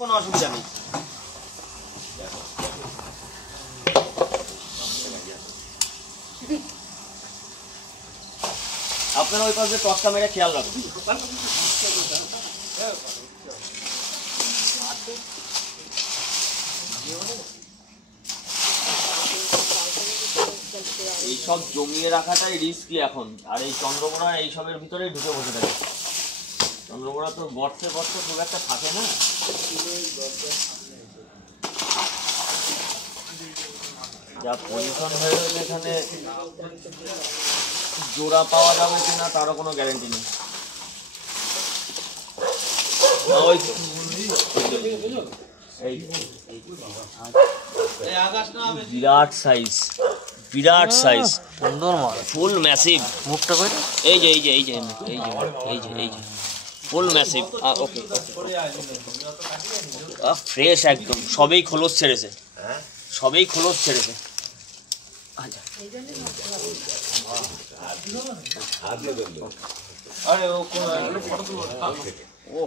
কোনো অসুবিধা নেই। আপনারা ওই পাশে টসটা মেরে খেয়াল রাখুন। এইসব জমিয়ে রাখাটাই রিস্কি এখন, আর এই চন্দ্রকোনা এইসবের ভিতরেই ঢুকে বসে থাকে। চন্দ্রকোনা তো গর্তে গর্তে খুব একটা থাকে না। যা পজিশন হয়ে রয়েছে এখানে, জোড়া পাওয়া যাবে কিনা তারও কোনো গ্যারেন্টি নেই। বিরাট সাইজ, বিরাট সাইজ, সুন্দর মাল, ফুল ম্যাসিভ। মুখটা করে এই যে এই যে এই যে এই যে এই যে এই যে ফুল ম্যাসিভ। ওকে, ফ্রেশ একদম, সবেই খোলস ছেড়েছে, সবেই খোলস ছেড়েছে। আচ্ছা, আরে ও ও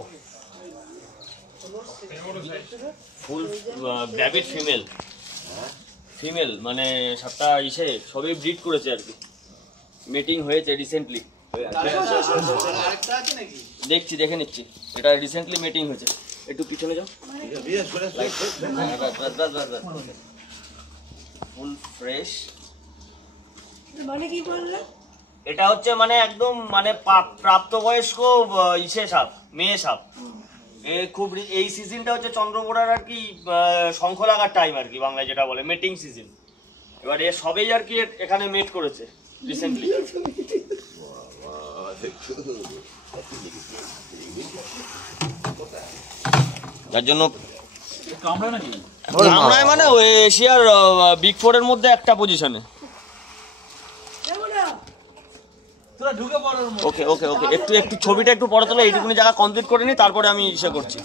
ফুল গ্র্যাভিড ফিমেল, ফিমেল মানে সাতটা ইসে সবই ব্রিড করেছে আর কি, মিটিং হয়েছে রিসেন্টলি। দেখছি, দেখে নিচ্ছি, এটা রিসেন্টলি মিটিং হয়েছে। একটু পিছনে যাও, ফুল ফ্রেশ। মানে কি বললে? এটা হচ্ছে মানে একদম মানে প্রাপ্তবয়স্ক ইসে সাপ, মেয়ে সাপ। খুব এই সিজনটা হচ্ছে চন্দ্রকোনার আর কি শঙ্খ লাগার টাইম আর কি, বাংলায় যেটা বলে মেটিং সিজন। এবার এ সবেই আর কি এখানে মেট করেছে রিসেন্টলি। যার জন্য কামড়ায় মানে ওই এশিয়ার বিগ ফোরের মধ্যে একটা পজিশনে। ওকে ওকে ওকে, একটু একটু ছবিটা একটু পরে তোলা, এইটুকুনি জায়গা কমপ্লিট করে নি, তারপরে আমি ইসে করছি।